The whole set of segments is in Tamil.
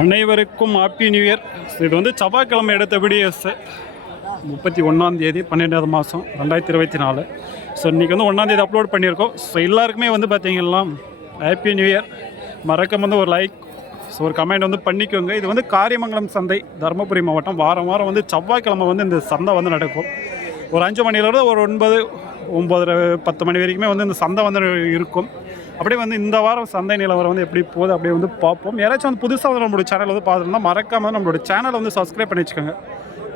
அனைவருக்கும் ஹாப்பி நியூ இயர் இது வந்து செவ்வாய்க்கிழமை எடுத்த வீடியோஸ் முப்பத்தி ஒன்றாம் தேதி பன்னெண்டாவது மாதம் ரெண்டாயிரத்தி இருபத்தி நாலு. ஸோ இன்றைக்கி வந்து ஒன்றாம் தேதி அப்லோட் பண்ணியிருக்கோம். ஸோ எல்லாருக்குமே வந்து பார்த்தீங்கன்னா ஹாப்பி நியூ இயர் மறக்காம வந்து ஒரு லைக் ஸோ ஒரு கமெண்ட் வந்து பண்ணிக்கோங்க. இது வந்து காரியமங்கலம் சந்தை தருமபுரி மாவட்டம். வாரம் வாரம் வந்து செவ்வாய்க்கிழமை வந்து இந்த சந்தை வந்து நடக்கும். ஒரு அஞ்சு மணிலேருந்து ஒரு ஒன்பது ஒம்பதரை பத்து மணி வரைக்குமே வந்து இந்த சந்தை வந்து இருக்கும். அப்படியே வந்து இந்த வாரம் சந்தை நிலவரம் வந்து எப்படி போகுது அப்படியே வந்து பார்ப்போம். யாராச்சும் வந்து புதுசாக வந்து நம்மளோட சேனல் வந்து பார்த்துருந்தா மறக்காமல் நம்மளோட சேனலை வந்து சப்ஸ்கிரைப் பண்ணி வச்சுக்கோங்க.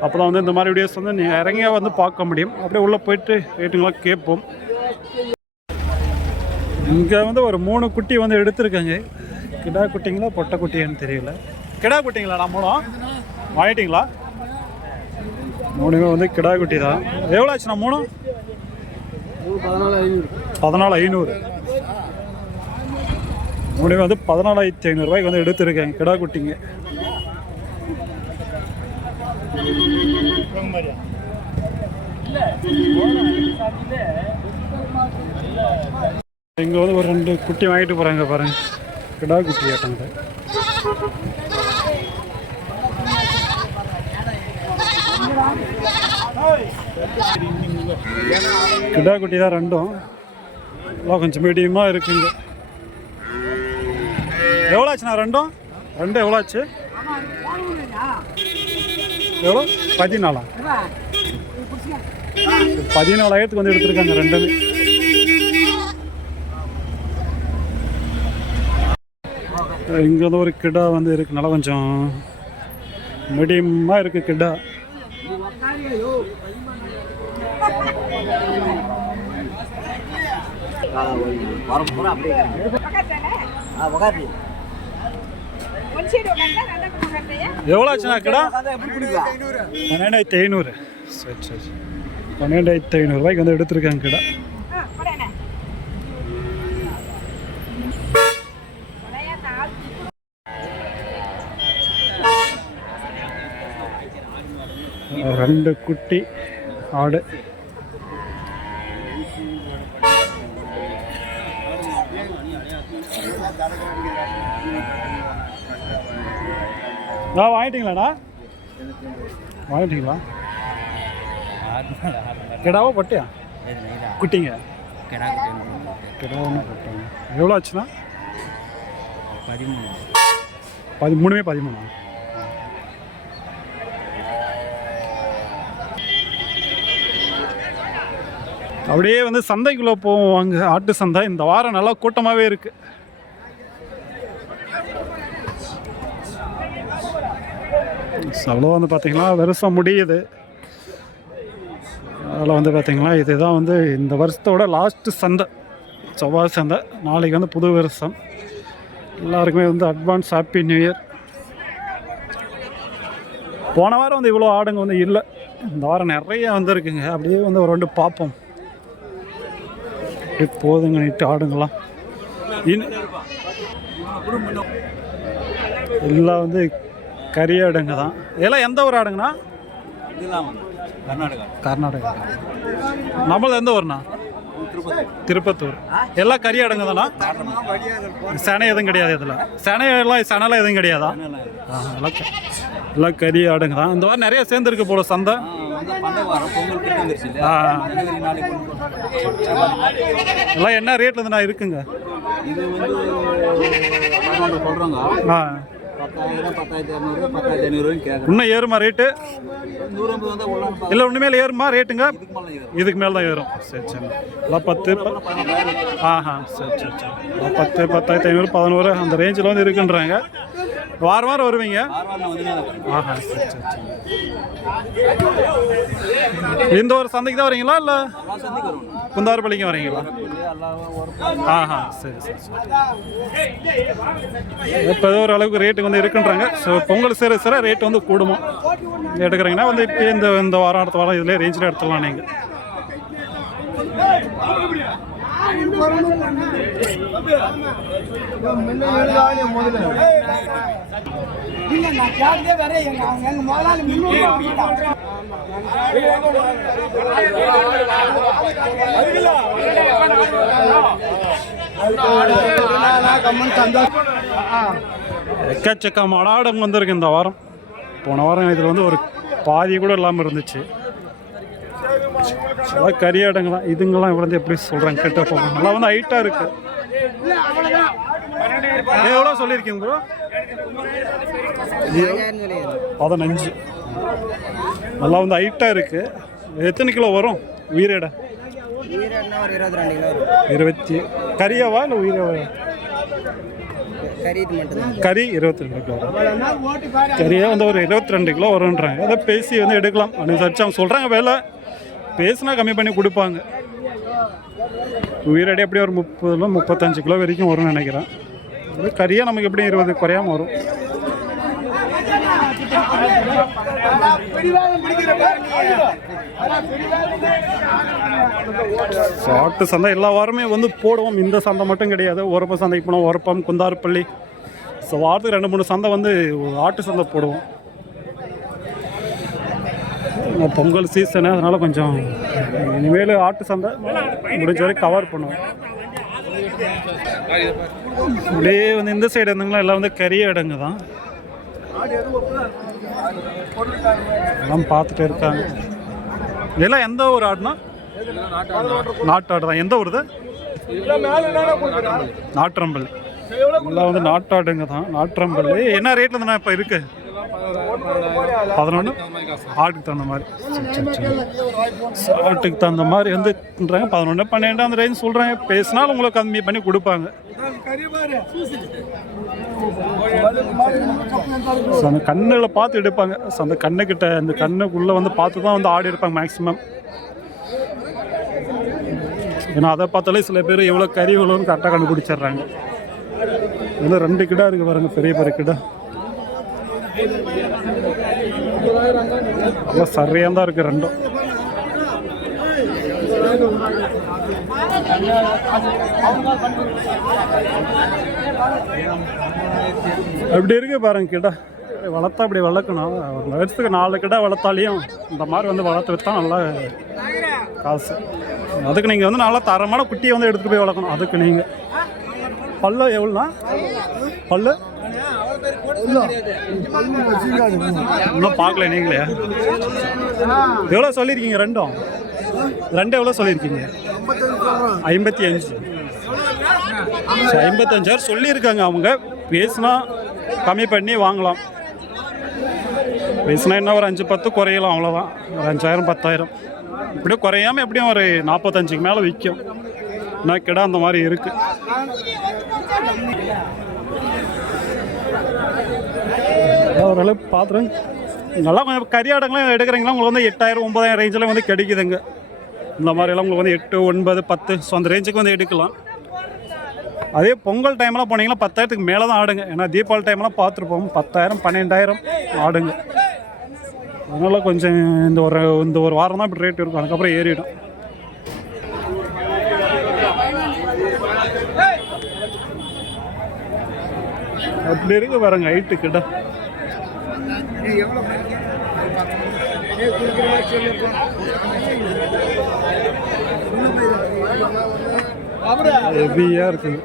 அப்போ தான் வந்து இந்த மாதிரி வீடியோஸ் வந்து நீங்கள் இறங்கியா வந்து பார்க்க முடியும். அப்படியே உள்ளே போயிட்டு ரேட்டுங்களாம் கேட்போம். இங்கே வந்து ஒரு மூணு குட்டி வந்து எடுத்திருக்காங்க. கிடா குட்டிங்களா பொட்டை குட்டியான்னு தெரியல. கிடா குட்டிங்களா நான் மூலம் வாங்கிட்டீங்களா? மூணுமே வந்து கிடா குட்டி தான் எவ்வளோ ஆச்சுண்ணா மூணு? பதினாலு ஐநூறு. முடிவு வந்து பதினாலாயிரத்தி ஐநூறுரூவாய்க்கு வந்து எடுத்துருக்கேன் கிடா குட்டிங்க. இங்கே வந்து ஒரு ரெண்டு குட்டி வாங்கிட்டு போகிறாங்க பாருங்க. கிடா குட்டி ஆட்டங்க கிடா குட்டி தான் ரெண்டும். எல்லாம் கொஞ்சம் மீடியமாக இருக்குங்க எவ்வளோ ஆச்சுண்ணா ரெண்டும்? ரெண்டும் எவ்வளோ ஆச்சு எவ்வளோ பதினாலா பதினாலாயிரத்துக்கு வந்து எடுத்துருக்காங்க ரெண்டுமே இங்கே வந்து ஒரு கிடா வந்து இருக்கு. நல்லா கொஞ்சம் மீடியமாக இருக்குது கிடா. வாரம் பூரா அப்படியே ஆ உக்காந்து எவ்வளோ ஆச்சுண்ணா கிடா எப்படி பிடிக்கா பன்னெண்டாயிரத்தி ஐநூறு. சரி சரி சரி. பன்னெண்டாயிரத்தி ஐநூறுரூவாய்க்கு வந்து எடுத்திருக்காங்க கிடா. ரெண்டு குட்டி ஆடு. ஆ வாங்கிட்டீங்களாடா? வாங்கிட்டீங்களா? கிடாவோ பட்டியா? குட்டிங்க. கிடாவோன்னு பட்டாங்க எவ்வளோ ஆச்சுண்ணா? பதிமூணு பதிமூணுமே பதிமூணா? அப்படியே வந்து சந்தைக்குள்ளே போவோம். அங்கே ஆட்டு சந்தை. இந்த வாரம் நல்லா கூட்டமாகவே இருக்குது அவ்வளோ வந்து பார்த்திங்கன்னா வருஷம் முடியுது. அதில் வந்து பார்த்திங்கன்னா இதுதான் வந்து இந்த வருஷத்தோட லாஸ்ட்டு சந்தை. செவ்வாய் சந்தை. நாளைக்கு வந்து புது வருஷம். எல்லாருக்குமே வந்து அட்வான்ஸ் ஹாப்பி நியூ இயர் போன வாரம் வந்து இவ்வளோ ஆடுங்க வந்து இல்லை. இந்த வாரம் நிறைய வந்துருக்குங்க. அப்படியே வந்து ஒரு ரெண்டு பார்ப்போம். அப்படியே போதுங்க நீட்டு ஆடுங்களாம் இன்னும் எல்லாம் வந்து கறி ஆடுங்க தான். இதெல்லாம் எந்த ஒரு ஆடுங்கண்ணா கர்நாடகா. கர்நாடகா. நம்மளது எந்த ஊர்ண்ணா? திருப்பத்தூர். எல்லாம் கறி ஆடுங்க தானா? செனை எதுவும் கிடையாது இதில். செனை எல்லாம் செனலாம் எதுவும் கிடையாதா? எல்லாம் எல்லாம் கறி ஆடுங்க தான். இந்த வாரம் நிறைய சேர்ந்துருக்கு போல சந்தை. எல்லாம் என்ன ரேட்ல நான் இருக்குங்க? ஆ. இன்னும் ஏறுமா ரேட்டு இல்லை ஒன்றுமே ஏறுமா ரேட்டுங்க இதுக்கு மேலே தான் ஏறும். சரி சரி. பத்து ஆஹா சரி சரி சரி. பத்து பத்தாயிரத்தி ஐநூறு பதினோரு அந்த ரேஞ்சில் வந்து இருக்குன்றாங்க. வாரம் வாரம் வருவீங்க? ஆஹா சரி சரி இந்த ஒரு சந்தைக்கு தான் வரீங்களா இல்லை? குந்தாரப்பள்ளிக்கு வரீங்களா? ஆஹா சரி சரி இப்போ ஏதோ ஒரு அளவுக்கு ரேட்டு வந்து இருக்குன்றாங்க. ஸோ பொங்கல் சிற சிற ரேட் வந்து கூடுமா? எடுக்கிறீங்கன்னா வந்து இப்போ இந்த இந்த வாரம் அடுத்த வாரம் இதில் ரேஞ்சில் எடுத்துடலாம் நீங்கள் இல்ல நான் கேட்டதே வேற எங்க எங்க முதலாளி முன்னூறு வந்திருக்கு இந்த வாரம். போன வாரம் இதில் வந்து ஒரு பாதி கூட இல்லாமல் இருந்துச்சு. அதான் கரியாடங்க இடங்களா இதுங்கெல்லாம் இவ்வளோ எப்படி சொல்கிறாங்க கேட்ட போகும் நல்லா வந்து ஹைட்டாக இருக்கு. எவ்வளோ சொல்லியிருக்கீங்க ப்ரோ பதினஞ்சு நல்லா வந்து ஹைட்டாக இருக்கு. எத்தனை கிலோ வரும் உயிரிட இருபத்தி கரியாவா இல்லை உயிரவா? கறி கறி இருபத்தி ரெண்டு கிலோ கறியே வந்து ஒரு இருபத்தி ரெண்டு கிலோ வரும்ன்றாங்க. அதை பேசி வந்து எடுக்கலாம் அனுசரிச்சு அவங்க சொல்கிறாங்க வேலை. பேசுனா கம்மி பண்ணி கொடுப்பாங்க. உயிரடி அப்படியே ஒரு முப்பதுல முப்பத்தஞ்சு கிலோ வரைக்கும் வரும்னு நினைக்கிறேன். கறியாக நமக்கு எப்படியும் இருபது குறையாம வரும். சாட்டு ஸோ ஆட்டு சந்தை எல்லா வாரமே வந்து போடுவோம். இந்த சந்தை மட்டும் கிடையாது. உரப்ப சந்தைக்கு போனோம். உரப்பம் குந்தாரப்பள்ளி ஸோ வாரத்துக்கு ரெண்டு மூணு சந்தை வந்து ஆட்டு சந்தை போடுவோம். பொங்கல் சீசனு அதனால் கொஞ்சம் இனிமேல் ஆட்டு சந்தை முடிஞ்ச வரைக்கும் கவர் பண்ணுவோம். அப்படியே வந்து இந்த சைடு இருந்தவங்களாம் எல்லாம் வந்து கரிய இடங்க தான். எல்லாம் பார்த்துட்டு இருக்காங்க. இதெல்லாம் எந்த ஒரு ஆடுனா? நாட்டு ஆடு தான். எந்த ஊருது நாற்றம்பல் எல்லாம் வந்து நாட்டாடுங்க தான். நாற்றம்பல் என்ன ரேட்டில் இருந்தா இப்போ இருக்குது பதினொன்று ஆட்டுக்கு தகுந்த மாதிரி. ஆட்டுக்கு தகுந்த மாதிரி வந்துன்றாங்க பதினொன்று பன்னெண்டு அந்த ரேஞ்ச் சொல்கிறாங்க பேசினாலும் உங்களுக்கு கம்மி பண்ணி கொடுப்பாங்க. ஸோ அந்த கண்ணில் பார்த்து எடுப்பாங்க. ஸோ அந்த கண்ணுக்கிட்ட அந்த கண்ணுக்குள்ளே வந்து பார்த்து தான் வந்து ஆடி எடுப்பாங்க மேக்ஸிமம் ஏன்னா அதை பார்த்தாலே சில பேர் எவ்வளோ கறி எவ்வளோன்னு கரெக்டாக கண்டுபிடிச்சிடுறாங்க. இதில் ரெண்டு கிடா இருக்குது பாருங்கள் பெரிய பெரிய கிடா. நல்லா சரியாக தான் இருக்குது ரெண்டும். அப்படி இருக்கு பாருங்க கிட்ட வளர்த்தா அப்படி வளர்க்கணும். ஒரு வருஷத்துக்கு நாலு கிட்ட வளர்த்தாலையும் இந்த மாதிரி வந்து வளர்த்து விற்றா நல்லா காசு. அதுக்கு நீங்கள் வந்து நல்லா தரமான குட்டியை வந்து எடுத்துகிட்டு போய் வளர்க்கணும். அதுக்கு நீங்கள் பல்லு எவ்வளோண்ணா? பல்லு இன்னும் பார்க்கல நீங்களே. எவ்வளோ சொல்லியிருக்கீங்க? ரெண்டும். ரெண்டு எவ்வளோ சொல்லியிருக்கீங்க? ஐம்பத்தி அஞ்சு. ஐம்பத்தஞ்சாயிரம் சொல்லியிருக்காங்க அவங்க. பேசினா கம்மி பண்ணி வாங்கலாம். பேசினா என்ன ஒரு அஞ்சு பத்து குறையலாம் அவ்வளோதான் ஒரு அஞ்சாயிரம் பத்தாயிரம். இப்படியும் குறையாம எப்படியும் ஒரு நாற்பத்தஞ்சுக்கு மேலே விற்கும் என்ன கிடா அந்த மாதிரி இருக்குது அதான் ஓரளவு பார்த்துருங்க நல்லா கொஞ்சம் கரியாடங்களாம் எடுக்கிறீங்களா? உங்களுக்கு வந்து எட்டாயிரம் ஒன்பதாயிரம் ரேஞ்சில் வந்து கிடைக்குதுங்க. இந்த மாதிரிலாம் உங்களுக்கு வந்து எட்டு ஒன்பது பத்து ஸோ அந்த ரேஞ்சுக்கு வந்து எடுக்கலாம். அதே பொங்கல் டைம்லாம் போனீங்கன்னா பத்தாயிரத்துக்கு மேலே தான் ஆடுங்க. ஏன்னா தீபாவளி டைம்லாம் பார்த்துருப்போம். பத்தாயிரம் பன்னெண்டாயிரம் ஆடுங்க. அதனால் கொஞ்சம் இந்த ஒரு இந்த ஒரு வாரம் தான் இப்படி ரேட் இருக்கும். அதுக்கப்புறம் ஏறிடும். அப்படி இருக்கு பாருங்க ஹைட்டு கிட்ட. ஹெவியாக இருக்குது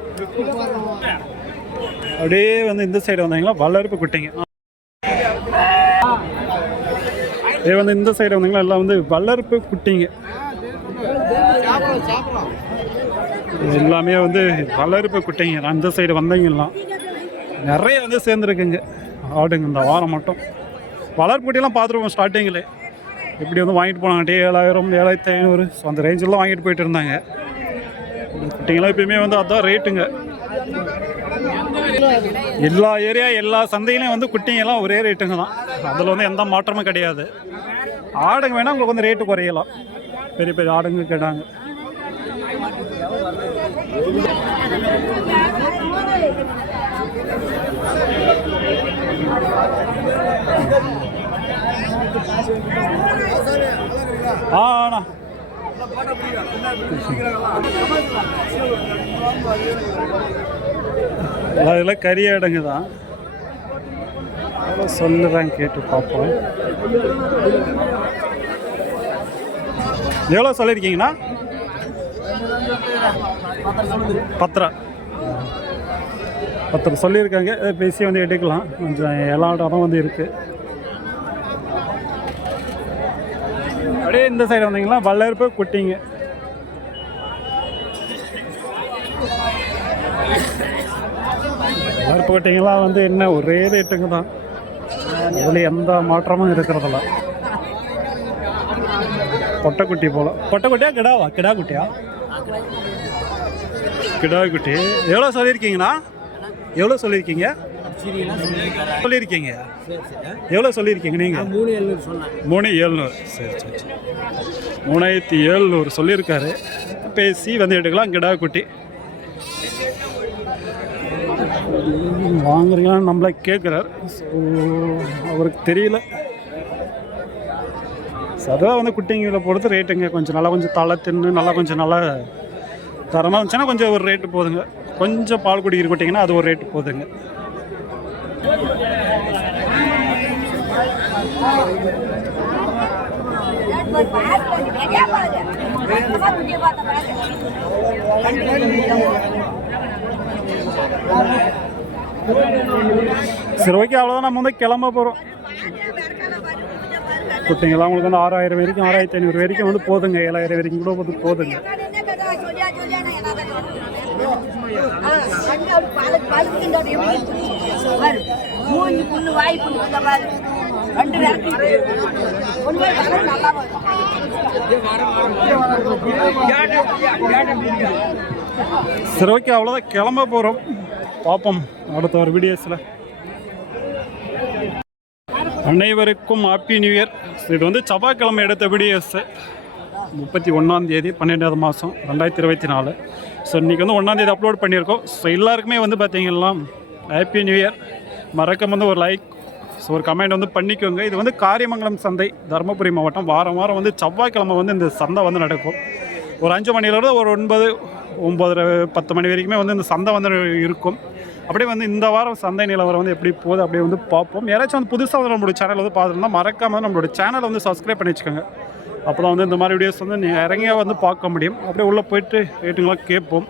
அப்படியே வந்து இந்த சைடு வந்தீங்களா? வளர்ப்பு குட்டிங்க. இதே வந்து இந்த சைடு வந்தீங்களா? எல்லாம் வந்து வளர்ப்பு குட்டிங்க. இது எல்லாமே வந்து வளர்ப்பு குட்டிங்க. அந்த சைடு வந்தீங்கலாம் நிறைய வந்து சேர்ந்துருக்குங்க. ஆடுங்க இந்த வாரம் மட்டும். வளர்ப்பு குட்டியெல்லாம் பார்த்துருப்போம் ஸ்டார்டிங்கில் இப்படி வந்து வாங்கிட்டு போனாங்க. ஏழாயிரம் ஏழாயிரத்தி ஐநூறு. ஸோ அந்த ரேஞ்செல்லாம் வாங்கிட்டு போயிட்டு இருந்தாங்க. குட்டிங்கெல்லாம் எப்பயுமே வந்து அதுதான் ரேட்டுங்க எல்லா ஏரியா எல்லா சந்தையிலையும் வந்து குட்டிங்கெல்லாம் ஒரே ரேட்டுங்க தான். அதில் வந்து எந்த மாற்றமும் கிடையாது. ஆடுங்க வேணால் உங்களுக்கு வந்து ரேட்டு குறையலாம். பெரிய பெரிய ஆடுங்க கேட்டாங்க. ஆண்ணா அதெல்லாம் கரிய இடங்க தான். சொல்லுறேன் கேட்டு பார்ப்போம். எவ்வளோ சொல்லியிருக்கீங்கண்ணா? பத்திரா. பத்திரம் சொல்லியிருக்காங்க. பேசி வந்து எடுக்கலாம். கொஞ்சம் எல்லா இடம் வந்து இருக்குது அப்படியே இந்த சைடு வந்தீங்கன்னா வல்லருப்பு குட்டிங்க. வல்லருப்பு குட்டிங்கெல்லாம் வந்து என்ன ஒரே ரேட்டுங்க தான். அதில் எந்த மாற்றமும் இருக்கிறதில்ல. பொட்டைக்குட்டி போல. பொட்டைக்குட்டியா கிடாவா? கிடா குட்டியா கிடா குட்டி எவ்வளோ சொல்லியிருக்கீங்கண்ணா? எவ்வளோ சொல்லியிருக்கீங்க? சொல்லியிருக்கீங்க. எவ்வளோ சொல்லியிருக்கீங்க நீங்கள் மூணு எழுநூறு சொன்னேன். மூணு ஏழ்நூறு சரி சரி சரி. மூணாயிரத்தி ஏழ்நூறு சொல்லியிருக்காரு. பேசி வந்து எடுக்கலாம். கிடா குட்டி. வாங்குறீங்களான்னு நம்மள கேட்குறாரு. ஸோ அவருக்கு தெரியல. சதா வந்து குட்டிங்களை பொறுத்து ரேட்டுங்க கொஞ்சம் நல்லா கொஞ்சம் தலை தின்னு நல்லா கொஞ்சம் நல்லா தரமாக இருந்துச்சுன்னா கொஞ்சம் ஒரு ரேட்டு போதுங்க. கொஞ்சம் பால் குடிக்கிற குட்டிங்கன்னா அது ஒரு ரேட்டு போதுங்க. சரி ஓகே அவ்வளோதான் நம்ம வந்து கிளம்ப போகிறோம் குட்டிங்கெல்லாம் உங்களுக்கு வந்து ஆறாயிரம் வரைக்கும் ஆறாயிரத்தி ஐநூறு வரைக்கும் வந்து போதுங்க. ஏழாயிரம் வரைக்கும் கூட வந்து போதுங்க. வாய்ப்பு ரெண்டு நல்லா சரி ஓகே அவ்வளோதான் கிளம்ப போகிறோம் பார்ப்போம் அடுத்த ஒரு வீடியோஸில் அனைவருக்கும் ஹாப்பி நியூ இயர் இது வந்து செவ்வாய்க்கிழமை எடுத்த வீடியோஸு முப்பத்தி ஒன்றாம் தேதி பன்னெண்டாவது மாதம் ரெண்டாயிரத்தி இருபத்தி நாலு. ஸோ இன்றைக்கி வந்து ஒன்றாம் தேதி அப்லோட் பண்ணியிருக்கோம். ஸோ எல்லாருக்குமே வந்து பார்த்தீங்கன்னா ஹாப்பி நியூ இயர் மறக்காம வந்து ஒரு லைக் ஸோ ஒரு கமெண்ட் வந்து பண்ணிக்கோங்க. இது வந்து காரியமங்கலம் சந்தை தருமபுரி மாவட்டம். வாரம் வாரம் வந்து செவ்வாய்க்கிழமை வந்து இந்த சந்தை வந்து நடக்கும். ஒரு அஞ்சு மணிலேருந்து ஒரு ஒன்பது ஒம்பது பத்து மணி வரைக்குமே வந்து இந்த சந்தை வந்து இருக்கும். அப்படியே வந்து இந்த வாரம் சந்தை நிலவரம் வந்து எப்படி போகுது அப்படியே வந்து பார்ப்போம். யாராச்சும் வந்து புதுசாக வந்து நம்மளோட சேனல் வந்து பார்த்துருந்தா மறக்காமல் நம்மளோட சேனலை வந்து சப்ஸ்கிரைப் பண்ணி வச்சுக்கோங்க. அப்போ தான் வந்து இந்த மாதிரி வீடியோஸ் வந்து நீங்கள் வந்து பார்க்க முடியும். அப்படியே உள்ளே போயிட்டு ரேட்டுங்களாம் கேட்போம்.